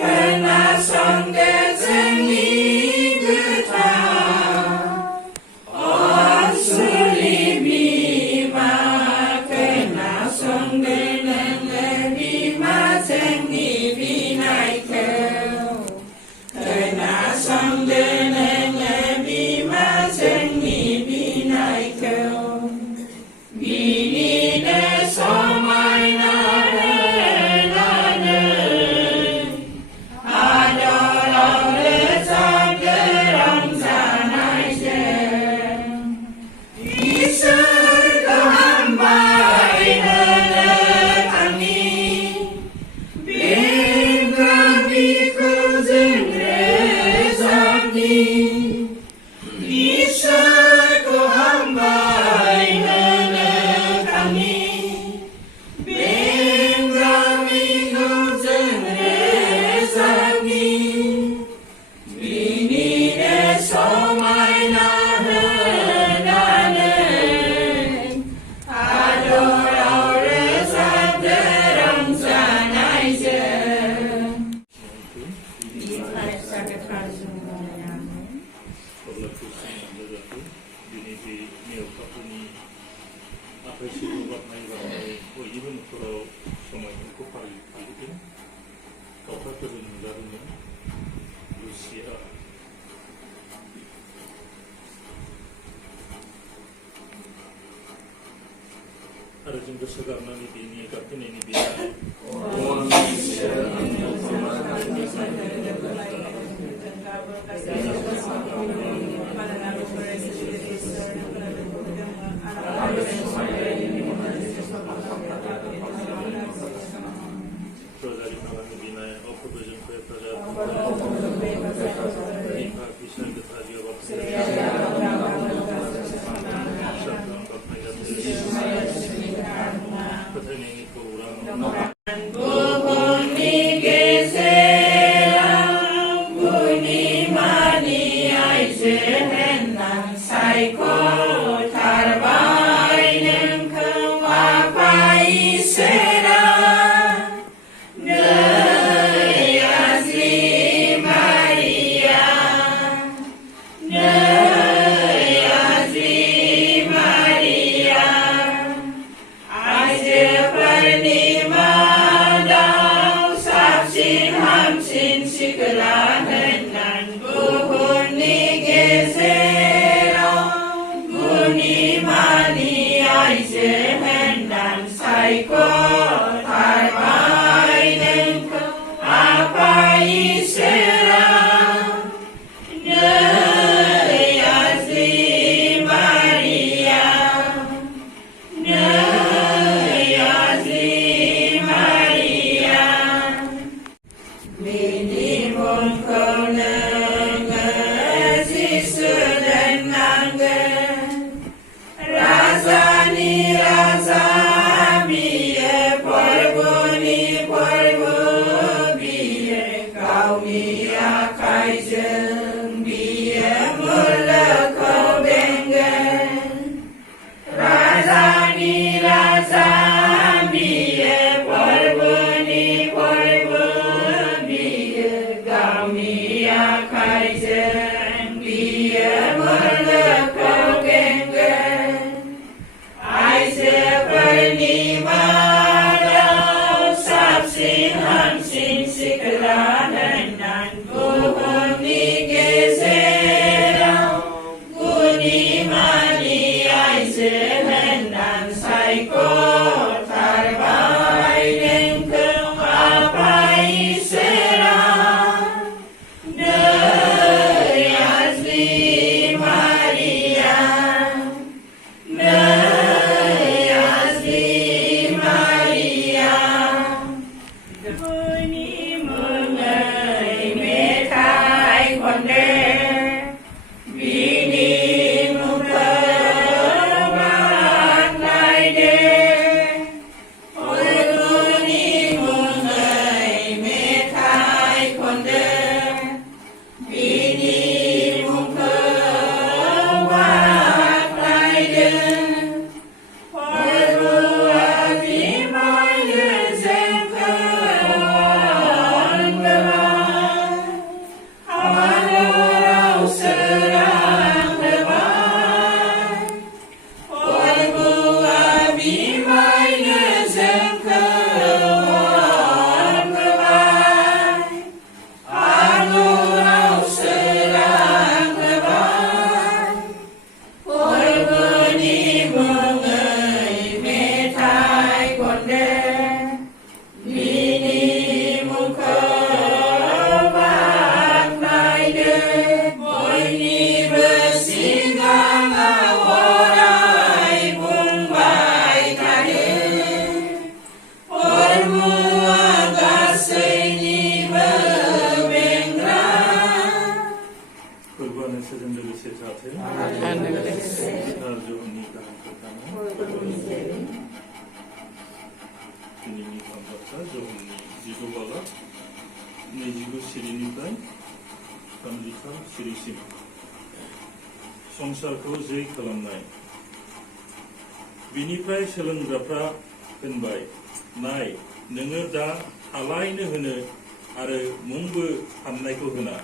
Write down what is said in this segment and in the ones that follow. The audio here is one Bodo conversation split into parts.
खोनासंदो जोंनि गोथार अनसुलि बिमा खोनासंदो नोङो बिमा जोंनि बिनायखौ खोनासंदो नोङो बिमा जोंनि बिनायखौ बिनिनो समायना आरो जों गोसो गारनानै बेनि गाबफैनायनि बिनाय प्रजारि मालानि बिनाय अफोरजों प्रजा बिसोर गोथार फोथायनायनि खौरां बुहुमनि गेजेराव बुहुमनि आइजो होनना सायख'थारबाय नोंखौ आफा इसोरा नै आज्रि मारिया सिखोला होननान बुहुमनि गेजेराव बुहुमनि आइजो होननान सायख'थारबाय नोंखौ आफा इसोरा नै आज्रि मारिया मुंखौ नोङो जिसु दोननांगोन राजानि राजा बियो फोरबोनि फोरबो बियो गावनि आखाइजों बियो मुलुगखौ बेंगोन राजानि राजा बियो फोरबोनि फोरबो गावनि आखाइजों बियो मुलुगखौ बेंगोन आइजोफोरनि मादाव साबसिन हामसिन सिख्ला होननान बुहुमनि गेजेराव बुहुमनि आइजो होननान सायख'थारबाय नोंखौ आफा इसोरा Maria, 29 सिरिनिफ्राय 33 सिरिसिम संसारखौ जै खालामनाय। बिनिफ्राय सोलोंग्राफ्रा होनबाय, नाय नोङो दा आलायनो होनो आरो मुंबो हामनायखौ होना।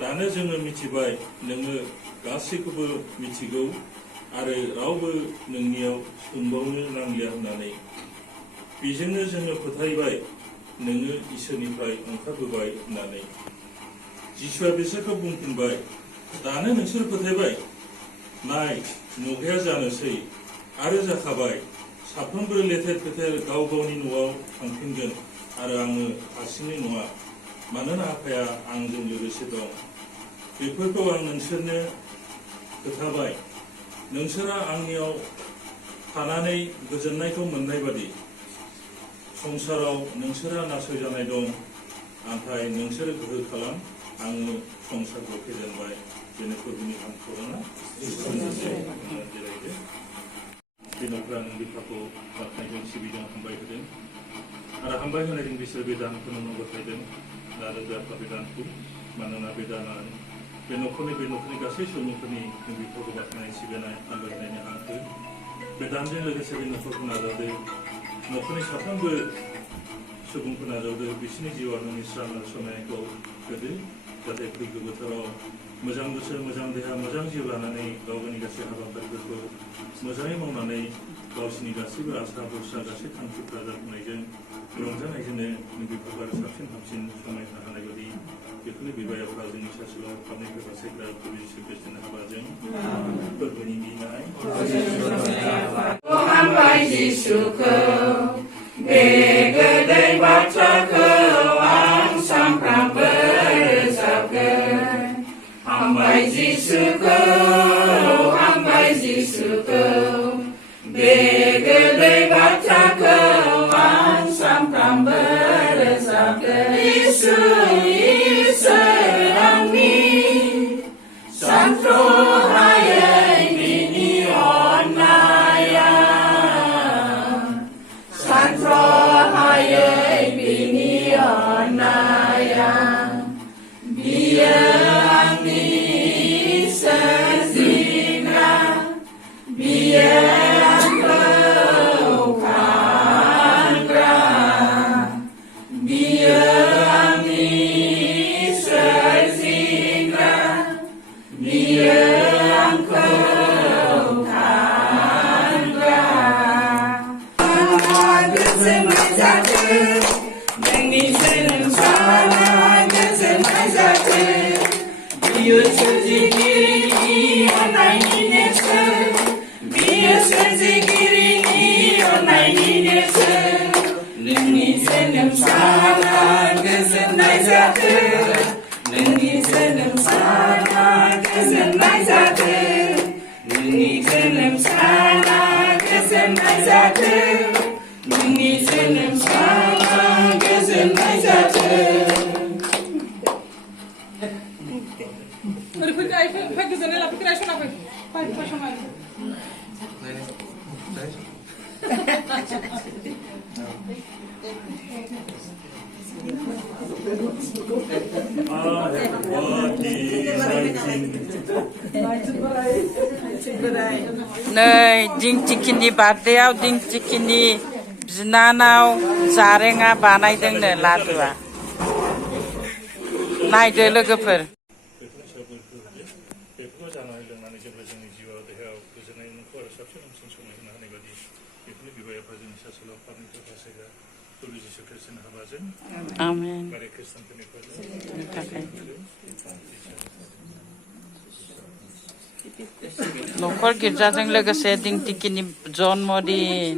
दानो जोङो मिथिबाय नोङो गासैखौबो मिथिगौ आरो रावबो नोंनियाव सोंबावनो नांलिया होननानै। बेजोंनो जोङो फोथायबाय नोङो इसोरनिफ्राय ओंखारबोबाय होननानै। जिसुआ बिसोरखौ बुंफिनबाय, दानो नोंसोर फोथायबाय? नाय नुथाया जानोसै आरो जाखाबाय। साफ्रोमबो लेथेर फेथेर गाव गावनि न'आव थांफिनगोन आरो आङो हारसिङै नङा, मानोना आफाया आंजों लोगोसे दं। बेफोरखौ आं नोंसोरनो खोथाबाय, नोंसोरा आंनियाव थानानै गोजोननायखौ मोननाय बादि। संसाराव नोंसोरा नासयजानाय दं, नाथाय नोंसोर गोहो खालाम, आङो संसारखौ फेजेनबाय। बेनो फोरबोनि खौराङा जिरायदो। दिनावफ्रा आं बिफाखौ बाख्नायजों सिबिदों, हामबाय होदों आरो हामबाय होनायजों बिसोर बे दानखौ नोंनाव गथायदों। दा रोजाफ्रा बे दानखौ, मानोना बे दाना बे न'खरनि गासै सुबुंफोरनि बिफाखौ बाख्नाय सिबिनाय हामबाय होनायनि हांखो। बे दानजों लोगोसे बे न'खरखौ नाजावदो, न'खरनि साफ्रोमबो सुबुंखौ नाजावदो, बिसोरनि जिउआव नोंनि स्रां समायनायखौ होदो, जाहाथे फैगौ बोथोराव मोजां बोसोर, मोजां देहा, मोजां जिउ लानानै गाव गावनि गासै हाबाफारिफोरखौ मोजाङै मावनानै गावसोरनि गासैबो आसा भरसा गासै थांखिफ्रा जाफुंनायजों रंजानायजोंनो बिफाखौ आरो साबसिन हामसिन समायहोनो हानाय बायदि बेफोरनि बिबायावफ्रा जोंनि सासेल' फारनैबो फारसेग्रा जिसु ख्रिस्ट'नि हाबाजों फोरबोनि बिनाय। हामबाय जिसुखौ, बे गोदै बाथ्राखौ आं सानफ्रामबो रोजाबगोन। हामबाय जिसुखौ, हामबाय जिसुखौ, बे गोदै बाथ्राखौ आं सानफ्रामबो रोजाबगोन। जिसु इसोर आंनि, सानथ्र'हायै बिनि अननाया, सानथ्र'हायै बिनि अननाया। बियो आंनि सोरजिग्रा, बियो आंखौ खांग्रा, बियो आंनि सोरजिग्रा, बियो आंखौ खांग्रा। गोजोननाय जाथों, नोंनि जोनोम साना गोजोननाय जाथों। बियो सोरजिगिरिनि अननायनि नेरसोन, बियो सोरजिगिरिनि अननायनि नेरसोन। नोंनि जोनोम साना गोजोननाय जाथों, नोंनि जोनोम साना गोजोननाय जाथों। नोंनि जोनोम साना गोजोननाय जाथों, नोंनि जोनोम साना गोजोननाय जाथों। नै दिंथिखिनि बार्थडेआव दिंथिखिनि बिनानाव जारेङा बानायदोंनो लादुआ। नायदो लोगोफोर। बेफोरखौ जानानै लोंनानै जेब्ला जोंनि जिउआव देहायाव गोजोननाय मोनखौ आरो साबसिन हामसिन समायहोनो हानाय बायदि बेफोरनि बिबायाफ्रा जोंनि सासेल' फारनैबो फारसेग्रा प्रभु जिसु ख्रिस्ट'नि हाबाजों आमेन। आरो खृष्टानफोरनि न'खर गिर्जाजों लोगोसे दिंथिखिनि जन्मदिन।